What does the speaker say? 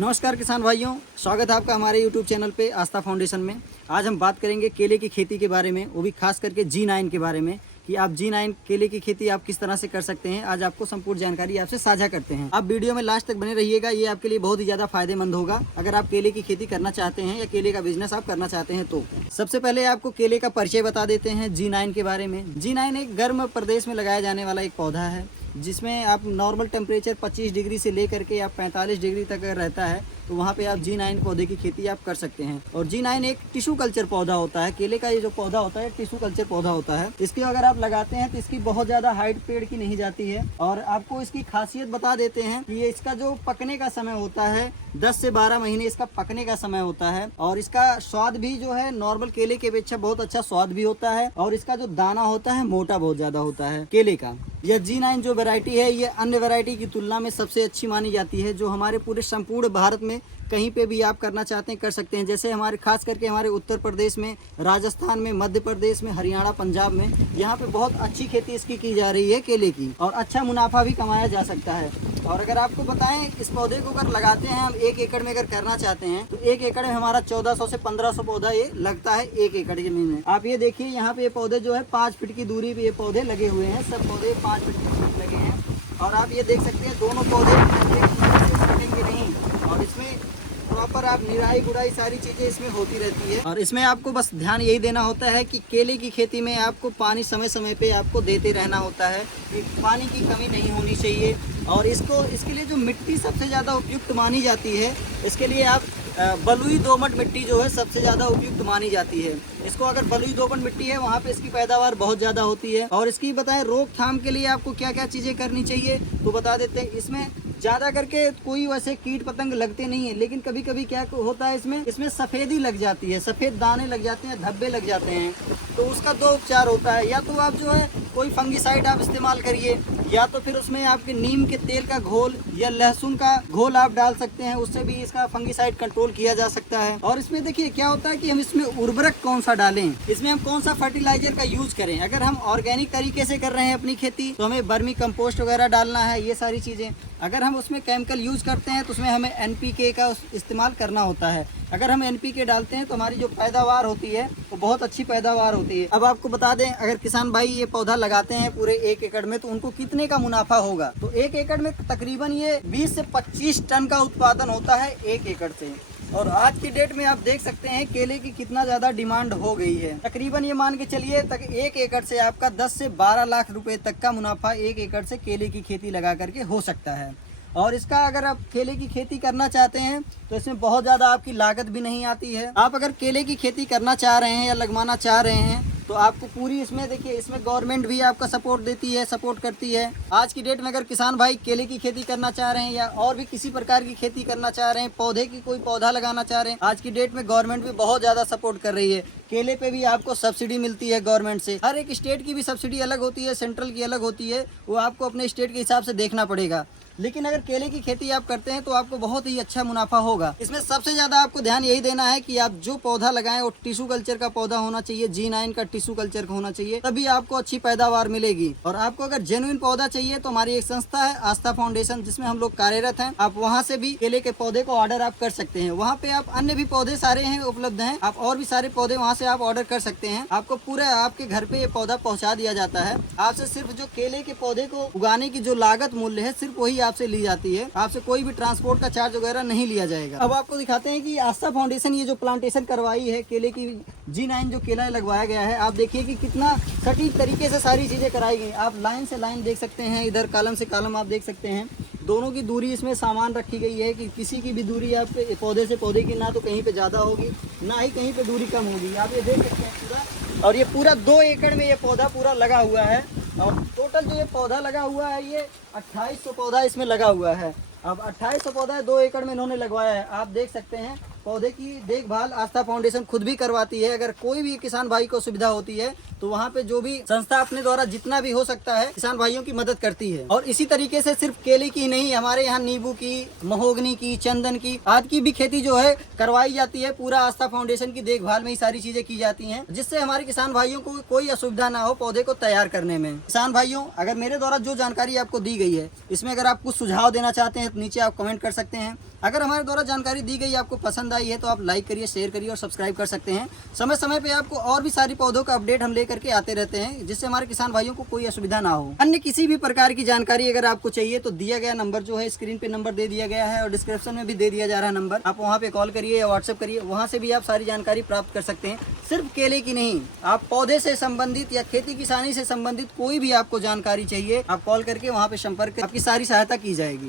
नमस्कार किसान भाइयों, स्वागत है आपका हमारे YouTube चैनल पे आस्था फाउंडेशन में। आज हम बात करेंगे केले की खेती के बारे में, वो भी खास करके G9 के बारे में कि आप G9 केले की खेती आप किस तरह से कर सकते हैं। आज आपको संपूर्ण जानकारी आपसे साझा करते हैं। आप वीडियो में लास्ट तक बने रहिएगा, ये आपके लिए बहुत ही ज़्यादा फायदेमंद होगा अगर आप केले की खेती करना चाहते हैं या केले का बिजनेस आप करना चाहते हैं। तो सबसे पहले आपको केले का परिचय बता देते हैं G9 के बारे में। G9 एक गर्म प्रदेश में लगाया जाने वाला एक पौधा है जिसमें आप नॉर्मल टेम्परेचर 25 डिग्री से लेकर के आप 45 डिग्री तक अगर रहता है तो वहाँ पे आप G9 पौधे की खेती आप कर सकते हैं। और G9 एक टिश्यू कल्चर पौधा होता है। केले का ये जो पौधा होता है टिश्यू कल्चर पौधा होता है। इसकी अगर आप लगाते हैं तो इसकी बहुत ज़्यादा हाइट पेड़ की नहीं जाती है। और आपको इसकी खासियत बता देते हैं कि ये इसका जो पकने का समय होता है 10 से 12 महीने इसका पकने का समय होता है। और इसका स्वाद भी जो है नॉर्मल केले के अपेक्षा बहुत अच्छा स्वाद भी होता है। और इसका जो दाना होता है मोटा बहुत ज़्यादा होता है केले का। यह G9 जो वैरायटी है ये अन्य वैरायटी की तुलना में सबसे अच्छी मानी जाती है, जो हमारे पूरे संपूर्ण भारत में कहीं पे भी आप करना चाहते हैं कर सकते हैं। जैसे हमारे खास करके हमारे उत्तर प्रदेश में, राजस्थान में, मध्य प्रदेश में, हरियाणा, पंजाब में यहाँ पे बहुत अच्छी खेती इसकी की जा रही है केले की, और अच्छा मुनाफा भी कमाया जा सकता है। और अगर आपको बताएं इस पौधे को अगर लगाते हैं हम 1 एकड़ में अगर करना चाहते हैं तो 1 एकड़ में हमारा 1400 से 1500 पौधा ये लगता है 1 एकड़ जमीन में। आप ये देखिए यहाँ पे ये पौधे जो है 5 फीट की दूरी पे ये पौधे लगे हुए हैं। सब पौधे 5 फीट की दूरी पे लगे हैं। और आप ये देख सकते हैं दोनों पौधे एक दूसरे से सटेंगे नहीं। और इसमें प्रॉपर आप निराई गुड़ाई सारी चीज़ें इसमें होती रहती है। और इसमें आपको बस ध्यान यही देना होता है कि केले की खेती में आपको पानी समय समय पे आपको देते रहना होता है कि पानी की कमी नहीं होनी चाहिए। और इसके लिए जो मिट्टी सबसे ज़्यादा उपयुक्त मानी जाती है, इसके लिए आप बलुई दोमट मिट्टी जो है सबसे ज़्यादा उपयुक्त मानी जाती है। इसको अगर बलुई दोमट मिट्टी है वहाँ पे इसकी पैदावार बहुत ज़्यादा होती है। और इसकी बताएं रोकथाम के लिए आपको क्या क्या चीज़ें करनी चाहिए तो बता देते हैं। इसमें ज़्यादा करके कोई वैसे कीट पतंग लगते नहीं है, लेकिन कभी कभी क्या होता है इसमें सफ़ेदी लग जाती है, सफ़ेद दाने लग जाते हैं, धब्बे लग जाते हैं। तो उसका 2 उपचार होता है। या तो आप जो है कोई फंगीसाइड आप इस्तेमाल करिए, या तो फिर उसमें आपके नीम के तेल का घोल या लहसुन का घोल आप डाल सकते हैं, उससे भी इसका फंगीसाइड कंट्रोल किया जा सकता है। और इसमें देखिए क्या होता है कि हम इसमें उर्वरक कौन सा डालें, इसमें हम कौन सा फर्टिलाइजर का यूज करें। अगर हम ऑर्गेनिक तरीके से कर रहे हैं अपनी खेती तो हमें वर्मी कंपोस्ट वगैरह डालना है, ये सारी चीज़ें। अगर हम उसमें केमिकल यूज करते हैं तो उसमें हमें NPK का इस्तेमाल करना होता है। अगर हम NPK डालते हैं तो हमारी जो पैदावार होती है वो बहुत अच्छी पैदावार होती है। अब आपको बता दें अगर किसान भाई ये पौधा लगाते हैं पूरे 1 एकड़ में तो उनको कितने का मुनाफा होगा। तो 1 एकड़ में तकरीबन ये 20 से 25 टन का उत्पादन होता है 1 एकड़ से। और आज की डेट में आप देख सकते हैं केले की कितना ज़्यादा डिमांड हो गई है। तकरीबन ये मान के चलिए तक 1 एकड़ से आपका 10 से 12 लाख रुपए तक का मुनाफा 1 एकड़ से केले की खेती लगा करके हो सकता है। और इसका अगर आप केले की खेती करना चाहते हैं तो इसमें बहुत ज़्यादा आपकी लागत भी नहीं आती है। आप अगर केले की खेती करना चाह रहे हैं या लगवाना चाह रहे हैं तो आपको पूरी इसमें देखिए इसमें गवर्नमेंट भी आपका सपोर्ट देती है, सपोर्ट करती है। आज की डेट में अगर किसान भाई केले की खेती करना चाह रहे हैं या और भी किसी प्रकार की खेती करना चाह रहे हैं, पौधे की कोई पौधा लगाना चाह रहे हैं, आज की डेट में गवर्नमेंट भी बहुत ज़्यादा सपोर्ट कर रही है। केले पे भी आपको सब्सिडी मिलती है गवर्नमेंट से। हर एक स्टेट की भी सब्सिडी अलग होती है, सेंट्रल की अलग होती है, वो आपको अपने स्टेट के हिसाब से देखना पड़ेगा। लेकिन अगर केले की खेती आप करते हैं तो आपको बहुत ही अच्छा मुनाफा होगा। इसमें सबसे ज़्यादा आपको ध्यान यही देना है कि आप जो पौधा लगाएं वो टिश्यू कल्चर का पौधा होना चाहिए, G9 का टिश्यू कल्चर का होना चाहिए, तभी आपको अच्छी पैदावार मिलेगी। और आपको अगर जेन्युइन पौधा चाहिए तो हमारी एक संस्था है आस्था फाउंडेशन, जिसमें हम लोग कार्यरत हैं। आप वहाँ से भी केले के पौधे को ऑर्डर आप कर सकते हैं। वहाँ पे आप अन्य भी पौधे सारे हैं उपलब्ध हैं, आप और भी सारे पौधे वहाँ से आप ऑर्डर कर सकते हैं। आपको पूरा आपके घर पे ये पौधा पहुँचा दिया जाता है। आपसे सिर्फ जो केले के पौधे को उगाने की जो लागत मूल्य है सिर्फ वही आपसे ली जाती है। आपसे कोई भी ट्रांसपोर्ट का चार्ज वगैरह नहीं लिया जाएगा। अब आपको दिखाते हैं कि आस्था फाउंडेशन ये जो प्लांटेशन करवाई है केले की, G9 जो केला लगवाया गया है, आप देखिए कि कितना सटीक तरीके से सारी चीज़ें कराई गई। आप लाइन से लाइन देख सकते हैं, इधर कॉलम से कॉलम आप देख सकते हैं। दोनों की दूरी इसमें सामान रखी गई है कि किसी की भी दूरी आप पौधे से पौधे की ना तो कहीं पे ज़्यादा होगी ना ही कहीं पे दूरी कम होगी। आप ये देख सकते हैं पूरा। और ये पूरा 2 एकड़ में ये पौधा पूरा लगा हुआ है। और टोटल जो ये पौधा लगा हुआ है ये 2800 पौधा इसमें लगा हुआ है। अब 2800 पौधा है 2 एकड़ में इन्होंने लगवाया है। आप देख सकते हैं पौधे की देखभाल आस्था फाउंडेशन खुद भी करवाती है। अगर कोई भी किसान भाई को सुविधा होती है तो वहाँ पे जो भी संस्था अपने द्वारा जितना भी हो सकता है किसान भाइयों की मदद करती है। और इसी तरीके से सिर्फ केले की नहीं, हमारे यहाँ नींबू की, महोगनी की, चंदन की आदि की भी खेती जो है करवाई जाती है। पूरा आस्था फाउंडेशन की देखभाल में ही सारी चीजें की जाती हैं, जिससे हमारे किसान भाइयों को कोई असुविधा ना हो पौधे को तैयार करने में। किसान भाइयों, अगर मेरे द्वारा जो जानकारी आपको दी गई है इसमें अगर आप कुछ सुझाव देना चाहते हैं तो नीचे आप कमेंट कर सकते हैं। अगर हमारे द्वारा जानकारी दी गई आपको पसंद आई है तो आप लाइक करिए, शेयर करिए और सब्सक्राइब कर सकते हैं। समय समय पे आपको और भी सारी पौधों का अपडेट हम लेकर के आते रहते हैं, जिससे हमारे किसान भाइयों को कोई असुविधा ना हो। अन्य किसी भी प्रकार की जानकारी अगर आपको चाहिए तो दिया गया नंबर जो है, स्क्रीन पे नंबर दे दिया गया है और डिस्क्रिप्शन में भी दे दिया जा रहा है नंबर। आप वहाँ पे कॉल करिए या व्हाट्सएप करिए, वहाँ से भी आप सारी जानकारी प्राप्त कर सकते हैं। सिर्फ केले की नहीं, आप पौधे से संबंधित या खेती किसानी से संबंधित कोई भी आपको जानकारी चाहिए, आप कॉल करके वहाँ पे संपर्क, आपकी सारी सहायता की जाएगी।